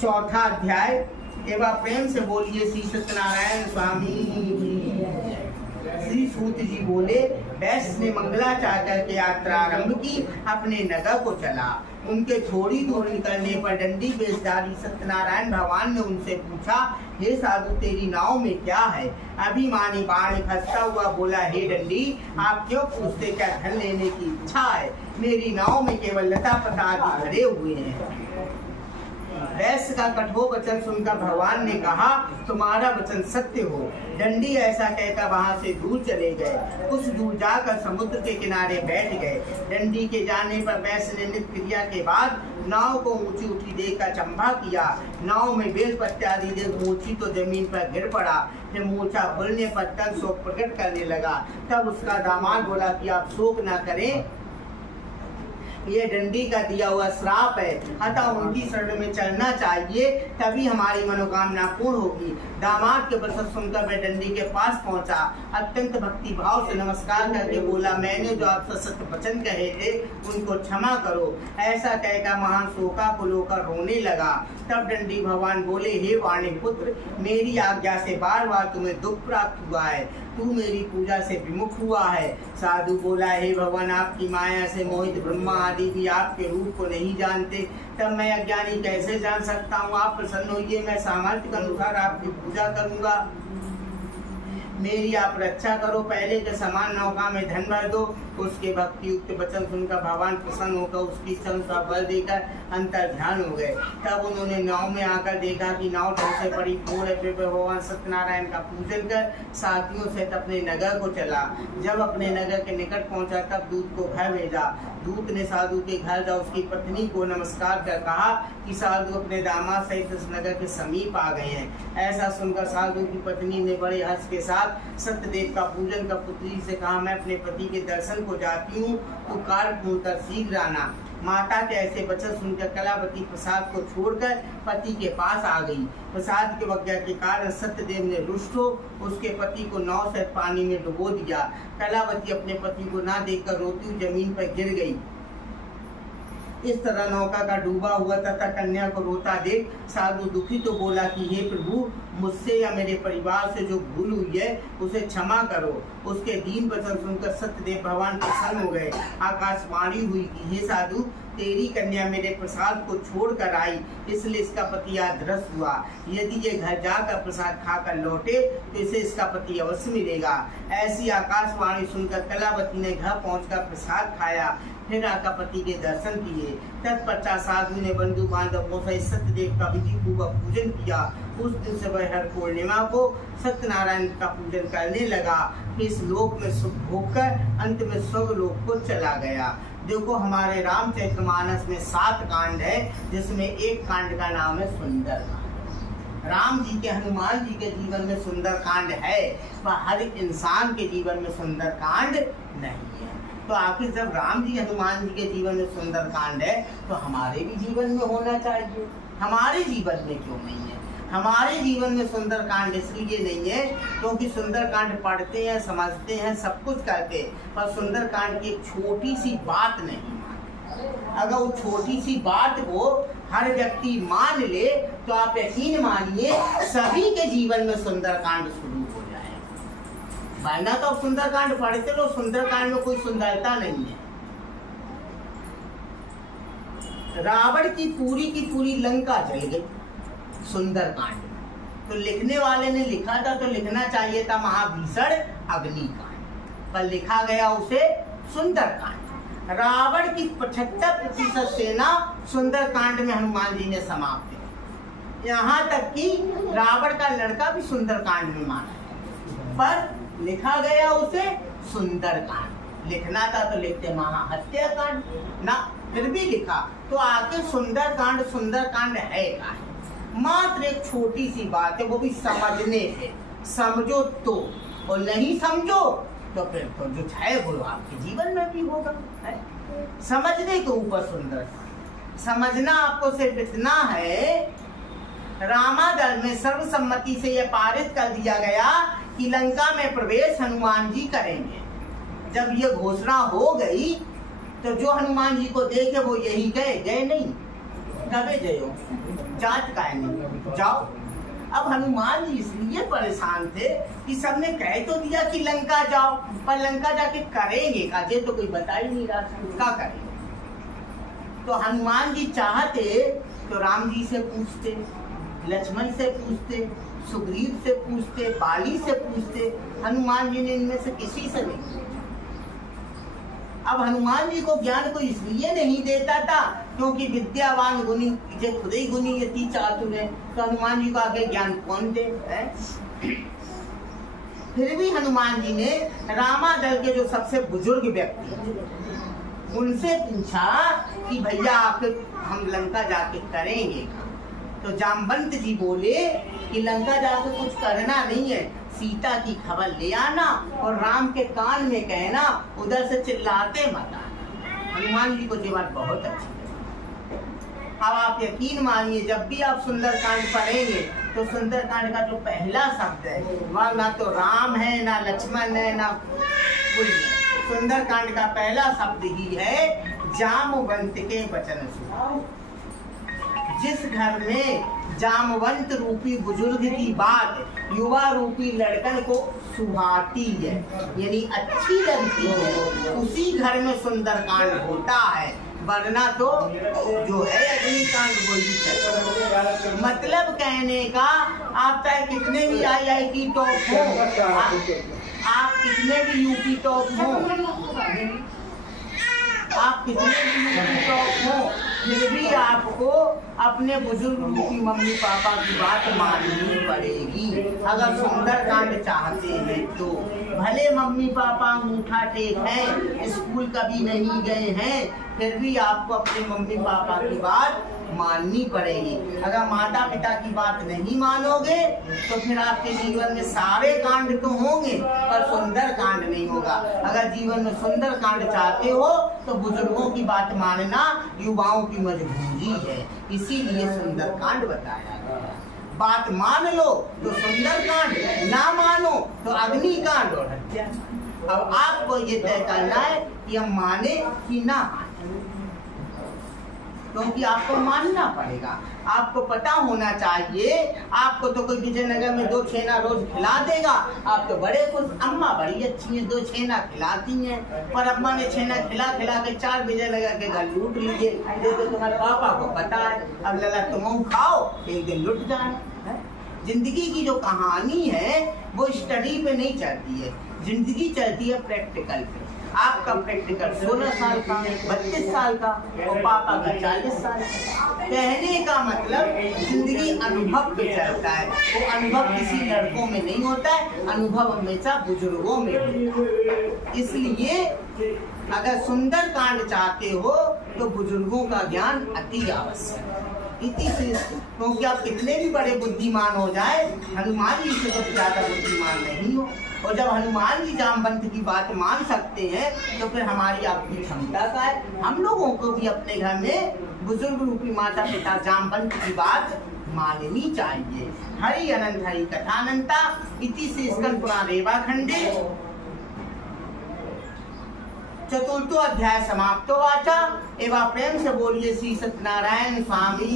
चौथा अध्याय। एवं प्रेम से बोलिए श्री सत्यनारायण स्वामी। श्री सूत जी बोले, वैश्य ने मंगलाचार्य की यात्रा आरंभ की, अपने नगर को चला। उनके थोड़ी दूर निकलने पर डंडी बेचधारी सत्यनारायण भगवान ने उनसे पूछा, हे साधु तेरी नाव में क्या है? अभिमानी बाण खसता हुआ बोला, हे डंडी आप क्यों पूछते, क्या धन लेने की इच्छा है? मेरी नाव में केवल लता पतार भरे हुए हैं। वैश्य का कठोर वचन सुनकर भगवान ने कहा, तुम्हारा वचन सत्य हो। डंडी ऐसा कहकर वहां से दूर चले गए। कुछ दूर जाकर समुद्र के किनारे बैठ गए। डंडी के जाने पर वैश्य ने नित्य क्रिया के बाद नाव को ऊंची उठी देखकर चंबा किया। नाव में बेल पत्यादि देख मूर्छी तो जमीन पर गिर पड़ा। जब मूर्छा खुलने पर तन शोक प्रकट करने लगा। तब उसका दामाद बोला कि आप शोक न करें, ये डंडी का दिया हुआ श्राप है, अतः उनकी शरण में चलना चाहिए, तभी हमारी मनोकामना पूर्ण होगी। दामाद के वचन सुनकर मैं डंडी के पास पहुंचा। अत्यंत भक्ति भाव से नमस्कार करके बोला, मैंने जो आपसे सत्य वचन कहे थे उनको क्षमा करो। ऐसा कहकर महान शोकाकुल होकर रोने लगा। तब डंडी भगवान बोले, हे वाणी पुत्र, मेरी आज्ञा से बार बार तुम्हें दुख प्राप्त हुआ है, तू मेरी पूजा से विमुख हुआ है। साधु बोला, हे भगवान आपकी माया से मोहित ब्रह्मा आदि भी आपके रूप को नहीं जानते, तब मैं अज्ञानी कैसे जान सकता हूँ? आप प्रसन्न होइए, मैं सामर्थ्य के अनुसार आपकी पूजा करूंगा। मेरी आप रक्षा करो। पहले के समान नौका में धन भर दो। उसके भक्ति युक्त वचन सुनकर भगवान प्रसन्न होकर उसकी इच्छा का बल देकर अंतर ध्यान हो गए। तब उन्होंने नाव में आकर देखा कि नाव ढंग से पड़ी पूर्ण है। फिर भगवान सत्यनारायण का पूजन कर साथियों सहित अपने नगर को चला। जब अपने नगर के निकट पहुंचा तब दूत को घर भेजा। दूत ने साधु के घर जा उसकी पत्नी को नमस्कार कर कहा कि साधु अपने दामाद सहित इस नगर के समीप आ गए हैं। ऐसा सुनकर साधु की पत्नी ने बड़े हर्ष के साथ सत्यदेव का पूजन कर पुत्री से कहा, मैं अपने पति के दर्शन को जाती हूँ, तो कार्य पूर्ण कर शीघ्र आना। माता के ऐसे वचन सुनकर कलावती प्रसाद को छोड़कर पति के पास आ गई। प्रसाद के वज्ञा के कारण सत्यदेव ने रुष्ट हो उसके पति को नाव से पानी में डुबो दिया। कलावती अपने पति को ना देखकर रोती हुई जमीन पर गिर गई। इस तरह नौका का डूबा हुआ तथा कन्या को रोता देख साधु दुखी तो बोला कि हे प्रभु, मुझसे या मेरे परिवार से जो भूल हुई है उसे क्षमा करो। उसके दीन वचन सुनकर सत्यदेव भगवान प्रसन्न हो गए। आकाशवाणी हुई कि हे साधु, तेरी कन्या मेरे प्रसाद को छोड़ कर आई, इसलिए इसका पति आज ध्वस्त हुआ। यदि ये घर जाकर प्रसाद खाकर लौटे तो इसे इसका पति अवश्य मिलेगा। ऐसी आकाशवाणी सुनकर कलावती ने घर पहुंचकर प्रसाद खाया, फिर आका पति के दर्शन किए। तत्पश्चात साधु ने बंधु बांधवों सहित सत्यदेव का विधि पूर्वक पूजन किया। उस दिन से वह हर पूर्णिमा को सत्यनारायण का पूजन करने लगा। इस लोक में सुख भोग कर अंत में स्वर्ग लोक को चला गया। देखो, हमारे रामचरितमानस में 7 कांड है, जिसमें एक कांड का नाम है सुंदर कांड। राम जी के, हनुमान जी के जीवन में सुंदर कांड है, पर हर इंसान के जीवन में सुंदर कांड नहीं है। तो आखिर जब राम जी हनुमान जी के जीवन में सुंदर कांड है तो हमारे भी जीवन में होना चाहिए। हमारे जीवन में क्यों नहीं है? हमारे जीवन में सुंदर कांड इसलिए नहीं है क्योंकि सुंदर कांड पढ़ते हैं, समझते हैं, सब कुछ करते, पर सुंदर कांड की एक छोटी सी बात नहीं। अगर वो छोटी सी बात को हर व्यक्ति मान ले तो आप यकीन मानिए सभी के जीवन में सुंदर कांड शुरू हो जाए। वरना तो सुंदर कांड पढ़ते लो, सुंदर कांड में कोई सुंदरता नहीं है। रावण की पूरी लंका जल गई सुंदर कांड। तो लिखने वाले ने लिखा था तो लिखना चाहिए था महाभीषण अग्निकांड, पर लिखा गया उसे सुंदर कांड। रावण की 75% सेना सुंदर कांड में हनुमान जी ने समाप्त की। यहाँ तक कि रावण का लड़का भी सुंदर कांड में मारा, पर लिखा गया उसे सुंदर कांड। लिखना था तो लिखते महाहत्याकांड ना, फिर भी लिखा। तो आखिर सुंदर कांड है क्या? मात्र एक छोटी सी बात है, वो भी समझने पे। समझो तो, और नहीं समझो तो फिर तो जो है वो आपके जीवन में भी होगा। है समझने के ऊपर सुंदर। समझना आपको सिर्फ इतना है, रामादल में सर्वसम्मति से यह पारित कर दिया गया कि लंका में प्रवेश हनुमान जी करेंगे। जब ये घोषणा हो गई तो जो हनुमान जी को देखे वो यही कहे, गए नहीं कबे गए हो, जात का नहीं, जाओ। अब हनुमान जी इसलिए परेशान थे कि सबने कह तो दिया कि लंका जाओ, पर लंका जाके करेंगे का, ये तो कोई बता ही नहीं रहा क्या करेंगे। तो हनुमान जी चाहते तो राम जी से पूछते, लक्ष्मण से पूछते, सुग्रीव से पूछते, बाली से पूछते। हनुमान जी ने इनमें से किसी से नहीं पूछा। अब हनुमान जी को ज्ञान को इसलिए नहीं देता था क्योंकि विद्यावान गुणी जे खुद ही गुणी यति चातुर है, तो हनुमान जी को आगे ज्ञान कौन दे है? फिर भी हनुमान जी ने रामादल के जो सबसे बुजुर्ग व्यक्ति उनसे पूछा कि भैया आप हम लंका जाके करेंगे। तो जामवंत जी बोले कि लंका जाके कुछ करना नहीं है, सीता की खबर ले आना और राम के कान में कहना, उधर से चिल्लाते मत आना। हनुमान जी को ये बात बहुत अच्छी लगी। अब आप यकीन मानिए जब भी आप सुंदरकांड पढ़ेंगे तो सुंदरकांड का जो पहला शब्द है वह ना तो राम है, ना लक्ष्मण है, ना कोई। सुंदरकांड का पहला शब्द ही है जामवंत के वचन सुनो। जिस घर में जामवंत रूपी बुजुर्ग की बात युवा रूपी लड़कन को सुहाती है, यानी अच्छी लगती है, उसी घर में सुंदरकांड होता है, वरना तो जो है अग्निकांड वही चलता। मतलब कहने का आप चाहे कितने भी IIT टॉप हो, आप कितने भी यूपी टॉप हो, आप कितने भी यूपी टॉप हो, फिर भी आपको अपने बुजुर्ग रूपी मम्मी पापा की बात माननी पड़ेगी। अगर सुंदरकांड चाहते हैं तो भले मम्मी पापा अंगूठा टेक हैं, स्कूल कभी नहीं गए हैं, फिर भी आपको अपने मम्मी पापा की बात माननी पड़ेगी। अगर माता पिता की बात नहीं मानोगे तो फिर आपके जीवन में सारे कांड तो होंगे पर सुंदर कांड नहीं होगा। अगर जीवन में सुंदर कांड चाहते हो तो बुजुर्गों की बात मानना युवाओं की मजबूरी है, इसीलिए सुंदर कांड बताया गया। बात मान लो तो सुंदर कांड, ना मानो तो अग्नि कांड और हत्या। अब आपको ये तय करना है कि हम माने कि ना माने, क्योंकि आपको मानना पड़ेगा। आपको पता होना चाहिए, आपको तो कोई विजयनगर में 2 छेना रोज खिला देगा, आप तो बड़े खुश, अम्मा बड़ी अच्छी हैं 2 छेना खिलाती हैं, पर अम्मा ने छेना खिला खिला के 4 विजयनगर के घर लूट लिए। देखो तुम्हारे पापा को पता है, अब लला तुम खाओ एक दिन लुट जाना। जिंदगी की जो कहानी है वो स्टडी पे नहीं चलती है, जिंदगी चलती है प्रैक्टिकल पे। आपका प्रैक्टिकल 16 साल का, 32 साल का और पापा का 40 साल का। कहने का मतलब जिंदगी अनुभव पे चलता है, वो अनुभव किसी लड़कों में नहीं होता है, अनुभव हमेशा बुजुर्गों में होता है। इसलिए अगर सुंदर कांड चाहते हो तो बुजुर्गों का ज्ञान अति आवश्यक है। क्योंकि आप कितने भी बड़े बुद्धिमान हो जाए, हनुमान जी से तो ज्यादा बुद्धिमान नहीं हो। और जब हनुमान जी जामवंत की बात मान सकते हैं तो फिर हमारी आपकी क्षमता का है। हम लोगों को भी अपने घर में बुजुर्ग रूपी माता पिता जामवंत की बात माननी चाहिए। हरि अनंत हरि कथानंता इति से स्कंद पुराण रेवाखंडे चतुर्थो अध्याय समाप्तो वाचा। एवं प्रेम से बोलिए श्री सत्यनारायण स्वामी।